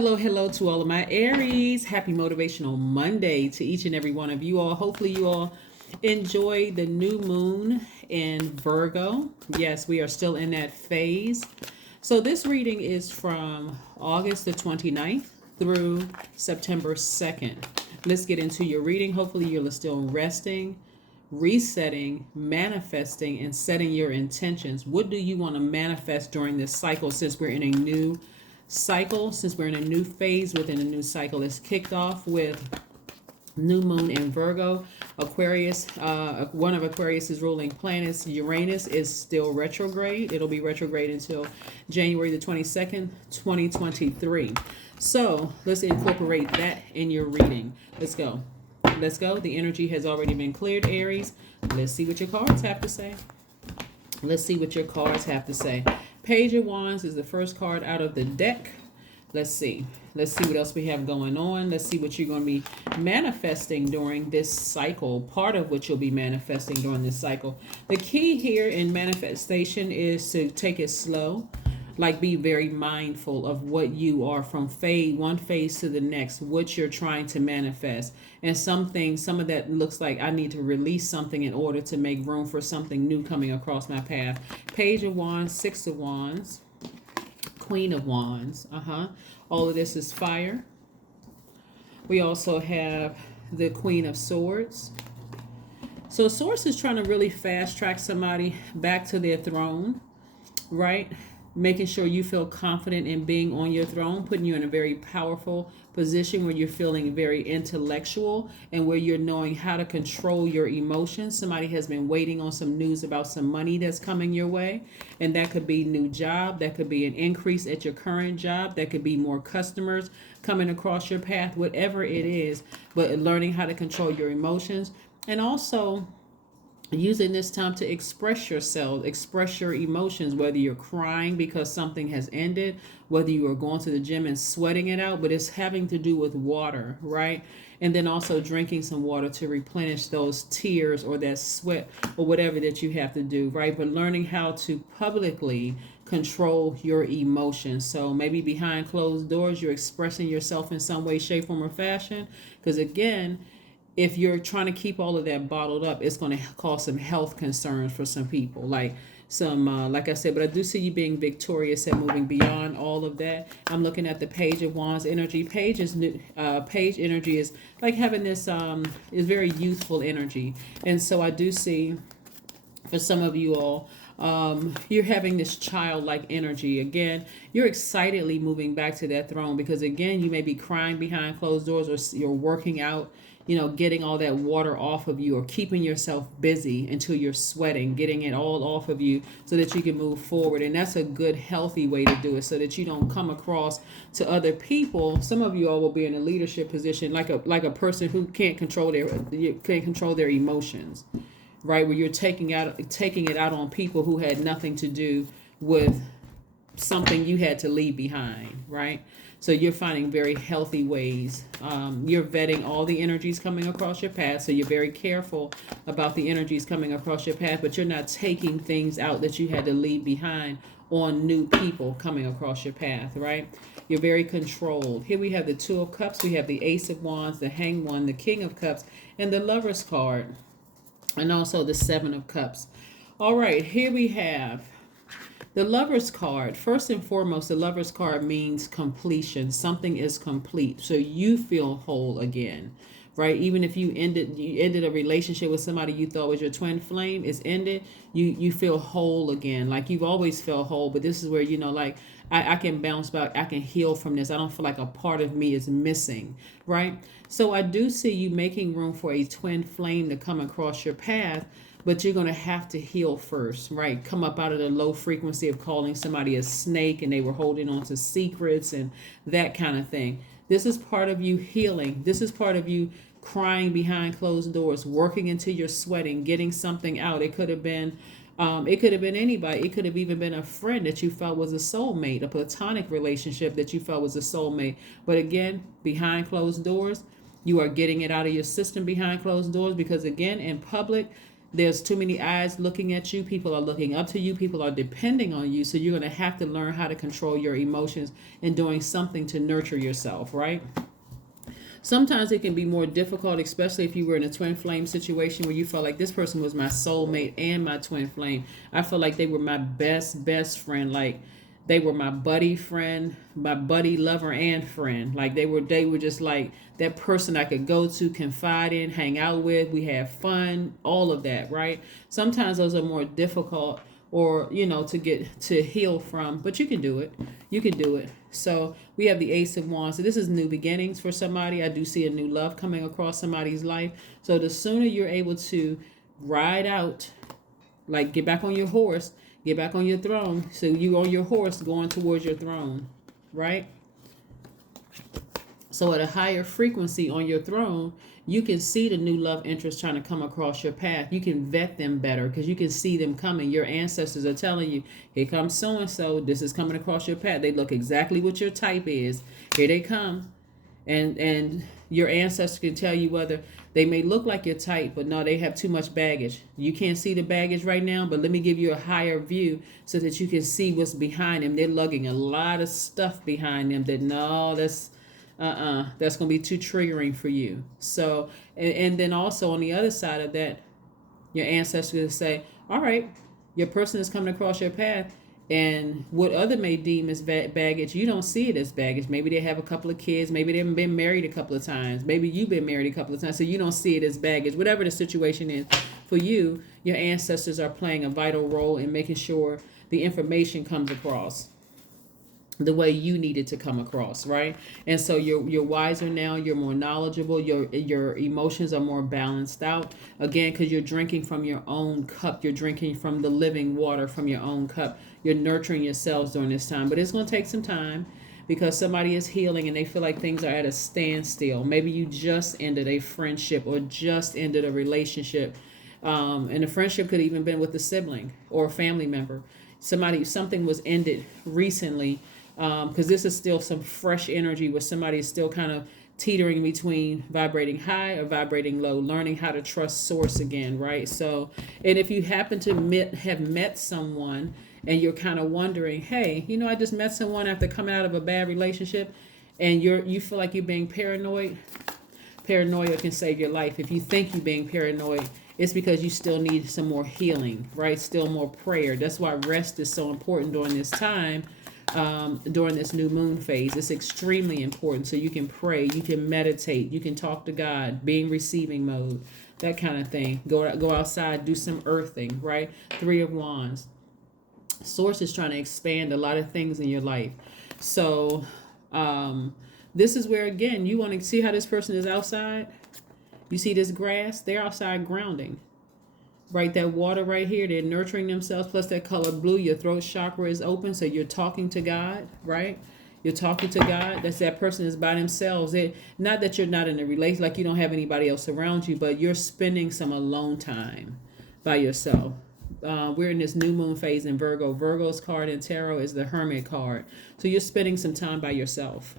Hello to all of my Aries. Happy Motivational Monday to each and every one of you all. Hopefully, you all enjoy the new moon in Virgo. Yes, we are still in that phase. So, this reading is from August the 29th through September 2nd. Let's get into your reading. Hopefully, you're still resting, resetting, manifesting, and setting your intentions. What do you want to manifest during this cycle since we're in a new cycle, since we're in a new phase within a new cycle? It's kicked off with new moon in Virgo. Aquarius, one of Aquarius's ruling planets, Uranus, is still retrograde. It'll be retrograde until January the 22nd, 2023. So let's incorporate that in your reading. Let's go. Let's go. The energy has already been cleared, Aries. Let's see what your cards have to say. Let's see what your cards have to say. Page of Wands is the first card out of the deck. Let's see. Let's see what else we have going on. Let's see what you're going to be manifesting during this cycle. Part of what you'll be manifesting during this cycle. The key here in manifestation is to take it slow. Like, be very mindful of what you are from one phase to the next, what you're trying to manifest. And some of that looks like I need to release something in order to make room for something new coming across my path. Page of Wands, Six of Wands, Queen of Wands. All of this is fire. We also have the Queen of Swords. So Swords is trying to really fast track somebody back to their throne, right? Making sure you feel confident in being on your throne, putting you in a very powerful position where you're feeling very intellectual and where you're knowing how to control your emotions. Somebody has been waiting on some news about some money that's coming your way, and that could be new job, that could be an increase at your current job, that could be more customers coming across your path, whatever it is. But learning how to control your emotions, and also using this time to express yourself, express your emotions, whether you're crying because something has ended, whether you are going to the gym and sweating it out, but it's having to do with water, right? And then also drinking some water to replenish those tears or that sweat or whatever that you have to do, right? But learning how to publicly control your emotions. So maybe behind closed doors, you're expressing yourself in some way, shape, form, or fashion. Because again, if you're trying to keep all of that bottled up, it's going to cause some health concerns for some people. Like I said, but I do see you being victorious and moving beyond all of that. I'm looking at the Page of Wands energy. Page energy is like having this is very youthful energy, and so I do see for some of you all, you're having this childlike energy. Again, you're excitedly moving back to that throne because again, you may be crying behind closed doors, or you're working out, getting all that water off of you, or keeping yourself busy until you're sweating, getting it all off of you so that you can move forward. And that's a good, healthy way to do it, so that you don't come across to other people. Some of you all will be in a leadership position, like a person who can't control their emotions, right? Where you're taking it out on people who had nothing to do with something you had to leave behind, right? So you're finding very healthy ways. You're vetting all the energies coming across your path. So you're very careful about the energies coming across your path, but you're not taking things out that you had to leave behind on new people coming across your path, right? You're very controlled. Here we have the Two of Cups. We have the Ace of Wands, the Hanged One, the King of Cups, and the Lover's card, and also the Seven of Cups. All right, here we have the Lover's card. First and foremost, the Lover's card means completion. Something is complete. So you feel whole again, right? Even if you ended a relationship with somebody you thought was your twin flame, it's ended, you feel whole again. Like you've always felt whole, but this is where, like, I can bounce back, I can heal from this. I don't feel like a part of me is missing, right? So I do see you making room for a twin flame to come across your path, but you're going to have to heal first, right? Come up out of the low frequency of calling somebody a snake and they were holding on to secrets and that kind of thing. This is part of you healing. This is part of you crying behind closed doors, working until you're sweating, getting something out. It could have been anybody. It could have even been a friend that you felt was a soulmate, a platonic relationship that you felt was a soulmate. But again, behind closed doors, you are getting it out of your system behind closed doors, because again, in public, There's too many eyes looking at you. People are looking up to you. People are depending on you. So you're going to have to learn how to control your emotions and doing something to nurture yourself, right? Sometimes it can be more difficult, especially if you were in a twin flame situation where you felt like this person was my soulmate and my twin flame. I feel like they were my best friend. Like they were my buddy friend, my buddy lover and friend. Like they were just like that person I could go to, confide in, hang out with. We have fun, all of that, right? Sometimes those are more difficult or, to get to heal from, but you can do it. You can do it. So we have the Ace of Wands. So this is new beginnings for somebody. I do see a new love coming across somebody's life. So the sooner you're able to ride out, like get back on your horse, get back on your throne. So you on your horse going towards your throne, right? So at a higher frequency on your throne, you can see the new love interest trying to come across your path. You can vet them better because you can see them coming. Your ancestors are telling you, here comes so-and-so. This is coming across your path. They look exactly what your type is. Here they come. And your ancestors can tell you whether they may look like your type, but no, they have too much baggage. You can't see the baggage right now, but let me give you a higher view so that you can see what's behind them. They're lugging a lot of stuff behind them that no, that's going to be too triggering for you. So, and then also on the other side of that, your ancestors will say, all right, your person is coming across your path, and what other may deem as baggage, you don't see it as baggage. Maybe they have a couple of kids. Maybe they've been married a couple of times. Maybe you've been married a couple of times, so you don't see it as baggage. Whatever the situation is for you, your ancestors are playing a vital role in making sure the information comes across the way you need it to come across, right? And so you're wiser now, you're more knowledgeable, your emotions are more balanced out, again, because you're drinking from your own cup. You're drinking from the living water from your own cup. You're nurturing yourselves during this time, but it's going to take some time because somebody is healing and they feel like things are at a standstill. Maybe you just ended a friendship or just ended a relationship, and the friendship could even been with a sibling or a family member. Something was ended recently, because this is still some fresh energy where somebody is still kind of teetering between vibrating high or vibrating low, learning how to trust source again, right? So, and if you happen to have met someone and you're kind of wondering, hey, I just met someone after coming out of a bad relationship, and you feel like you're being paranoid. Paranoia can save your life. If you think you're being paranoid, it's because you still need some more healing, right? Still more prayer. That's why rest is so important during this time. During this new moon phase, it's extremely important. So you can pray, you can meditate, you can talk to God, be in receiving mode, that kind of thing. Go outside, do some earthing, right? 3 of Wands. Source is trying to expand a lot of things in your life. So this is where, again, you want to see how this person is outside. You see this grass? They're outside grounding. Right, that water right here, they're nurturing themselves, plus that color blue, your throat chakra is open, so you're talking to God, right? You're talking to God. That person is by themselves. Not that you're not in a relationship, like you don't have anybody else around you, but you're spending some alone time by yourself. We're in this new moon phase in Virgo. Virgo's card in tarot is the Hermit card. So you're spending some time by yourself.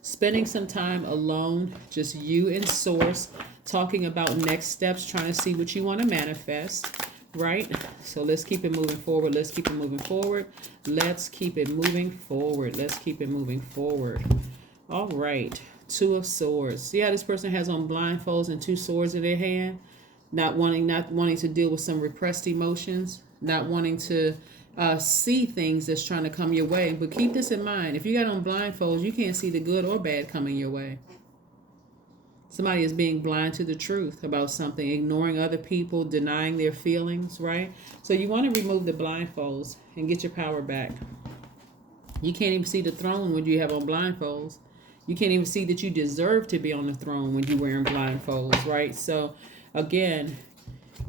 Spending some time alone, just you and source, talking about next steps, trying to see what you want to manifest, right? So let's keep it moving forward. Let's keep it moving forward. Let's keep it moving forward. Let's keep it moving forward. All right. 2 of Swords. See how this person has on blindfolds and 2 swords in their hand? Not wanting to deal with some repressed emotions, not wanting to see things that's trying to come your way. But keep this in mind. If you got on blindfolds, you can't see the good or bad coming your way. Somebody is being blind to the truth about something, ignoring other people, denying their feelings, right? So you want to remove the blindfolds and get your power back. You can't even see the throne when you have on blindfolds. You can't even see that you deserve to be on the throne when you're wearing blindfolds, right? So again,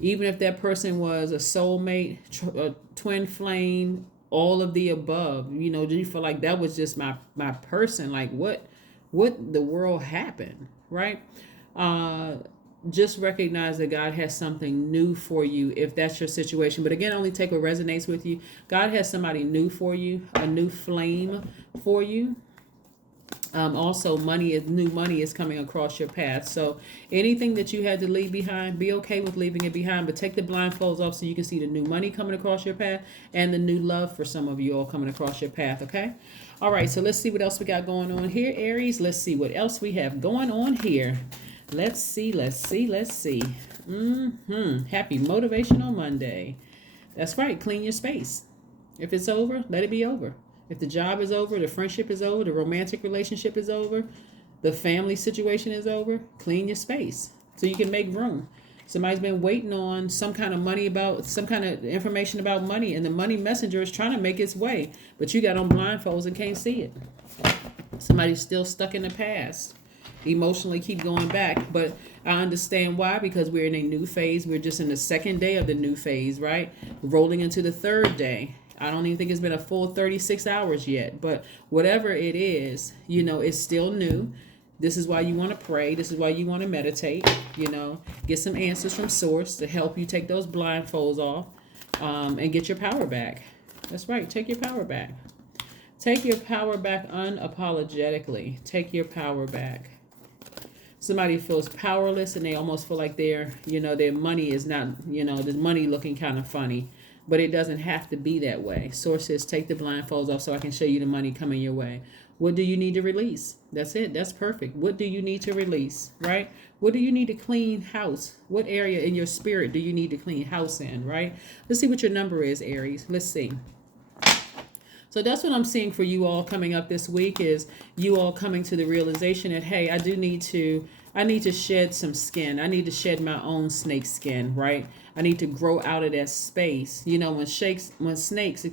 even if that person was a soulmate, a twin flame, all of the above, do you feel like that was just my person? Like what the world happened? Right? Just recognize that God has something new for you if that's your situation. But again, only take what resonates with you. God has somebody new for you, a new flame for you. Also, new money is coming across your path. So anything that you had to leave behind, be okay with leaving it behind, but take the blindfolds off so you can see the new money coming across your path and the new love for some of you all coming across your path, okay? All right, so let's see what else we got going on here, Aries. Let's see what else we have going on here. Let's see. Happy Motivational Monday. That's right, clean your space. If it's over, let it be over. If the job is over, the friendship is over, the romantic relationship is over, the family situation is over, clean your space so you can make room. Somebody's been waiting on some kind of information about money, and the money messenger is trying to make its way, but you got on blindfolds and can't see it. Somebody's still stuck in the past. Emotionally keep going back, but I understand why, because we're in a new phase. We're just in the second day of the new phase, right? Rolling into the third day. I don't even think it's been a full 36 hours yet, but whatever it is, it's still new. This is why you want to pray. This is why you want to meditate, get some answers from source to help you take those blindfolds off, and get your power back. That's right. Take your power back. Take your power back unapologetically. Take your power back. Somebody feels powerless and they almost feel like their money is not, the money looking kind of funny. But it doesn't have to be that way. Source says, take the blindfolds off so I can show you the money coming your way. What do you need to release? That's it. That's perfect. What do you need to release, right? What do you need to clean house? What area in your spirit do you need to clean house in, right? Let's see what your number is, Aries. Let's see. So that's what I'm seeing for you all coming up this week, is you all coming to the realization that, hey, I need to shed some skin. I need to shed my own snake skin, right? I need to grow out of that space. When snakes,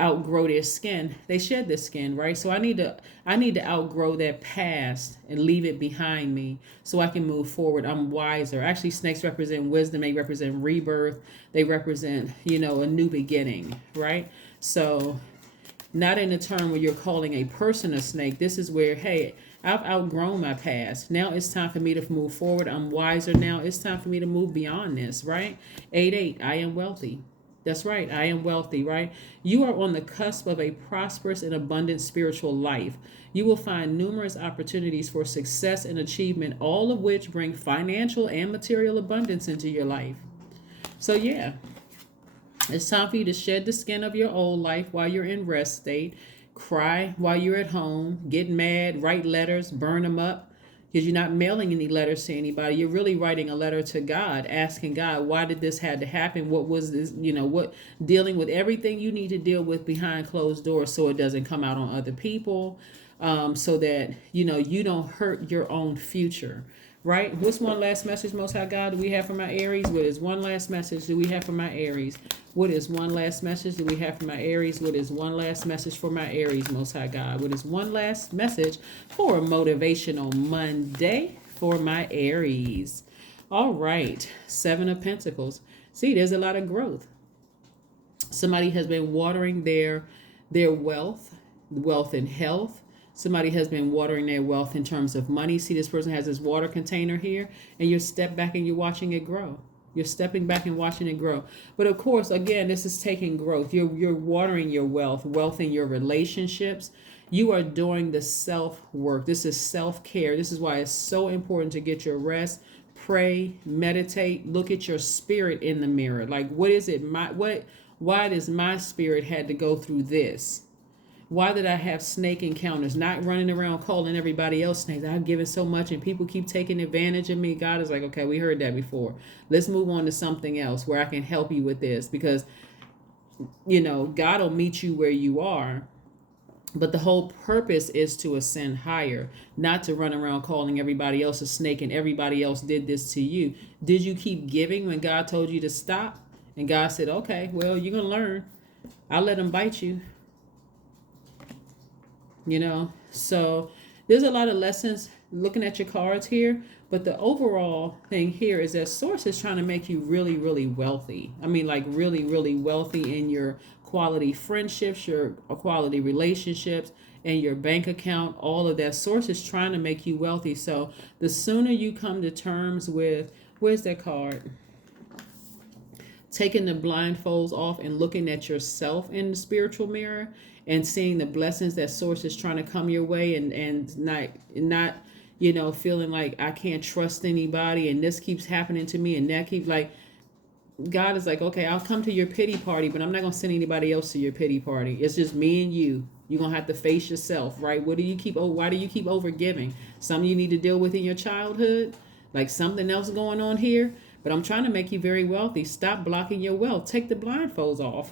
outgrow their skin, they shed their skin, right? So I need to outgrow that past and leave it behind me so I can move forward. I'm wiser. Actually, snakes represent wisdom. They represent rebirth. They represent, a new beginning, right? So not in a term where you're calling a person a snake. This is where, hey, I've outgrown my past. Now it's time for me to move forward. I'm wiser now. It's time for me to move beyond this, right? 8-8, I am wealthy. That's right. I am wealthy, right? You are on the cusp of a prosperous and abundant spiritual life. You will find numerous opportunities for success and achievement, all of which bring financial and material abundance into your life. So yeah, it's time for you to shed the skin of your old life while you're in rest state. Cry while you're at home, get mad, write letters, burn them up, because you're not mailing any letters to anybody. You're really writing a letter to God, asking God, why did this had to happen? What was this, dealing with everything you need to deal with behind closed doors so it doesn't come out on other people, so that, you don't hurt your own future. Right? What's one last message, Most High God, do we have for my Aries? What is one last message do we have for my Aries? What is one last message do we have for my Aries? What is one last message for my Aries, Most High God? What is one last message for a Motivational Monday for my Aries? All right. 7 of Pentacles. See, there's a lot of growth. Somebody has been watering their wealth and health. Somebody has been watering their wealth in terms of money. See, this person has this water container here, and you step back and you're watching it grow. You're stepping back and watching it grow. But of course, again, this is taking growth. You're watering your wealth in your relationships. You are doing the self-work. This is self-care. This is why it's so important to get your rest, pray, meditate, look at your spirit in the mirror. Like, what is it? Why does my spirit had to go through this? Why did I have snake encounters? Not running around calling everybody else snakes. I've given so much and people keep taking advantage of me. God is like, okay, we heard that before. Let's move on to something else where I can help you with this, because, God will meet you where you are. But the whole purpose is to ascend higher, not to run around calling everybody else a snake and everybody else did this to you. Did you keep giving when God told you to stop? And God said, okay, well, you're going to learn. I'll let them bite you. So there's a lot of lessons looking at your cards here, but the overall thing here is that Source is trying to make you really, really wealthy. I mean, like really, really wealthy in your quality friendships, your quality relationships, and your bank account, all of that. Source is trying to make you wealthy. So the sooner you come to terms with, where's that card? taking the blindfolds off and looking at yourself in the spiritual mirror and seeing the blessings that source is trying to come your way, and not feeling like I can't trust anybody and this keeps happening to me and that keeps like, God is like, okay, I'll come to your pity party, but I'm not gonna send anybody else to your pity party. It's just me and you. You're gonna have to face yourself, right? Why do you keep over giving? Something you need to deal with in your childhood, like something else going on here. But I'm trying to make you very wealthy. Stop blocking your wealth. Take the blindfolds off.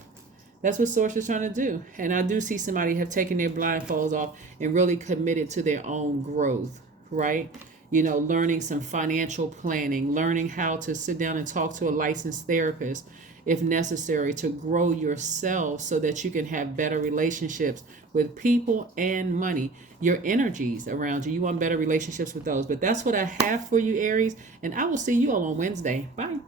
That's what Source is trying to do. And I do see somebody have taken their blindfolds off and really committed to their own growth, right? Learning some financial planning, learning how to sit down and talk to a licensed therapist if necessary to grow yourself so that you can have better relationships with people and money. Your energies around you. You want better relationships with those. But that's what I have for you, Aries. And I will see you all on Wednesday. Bye.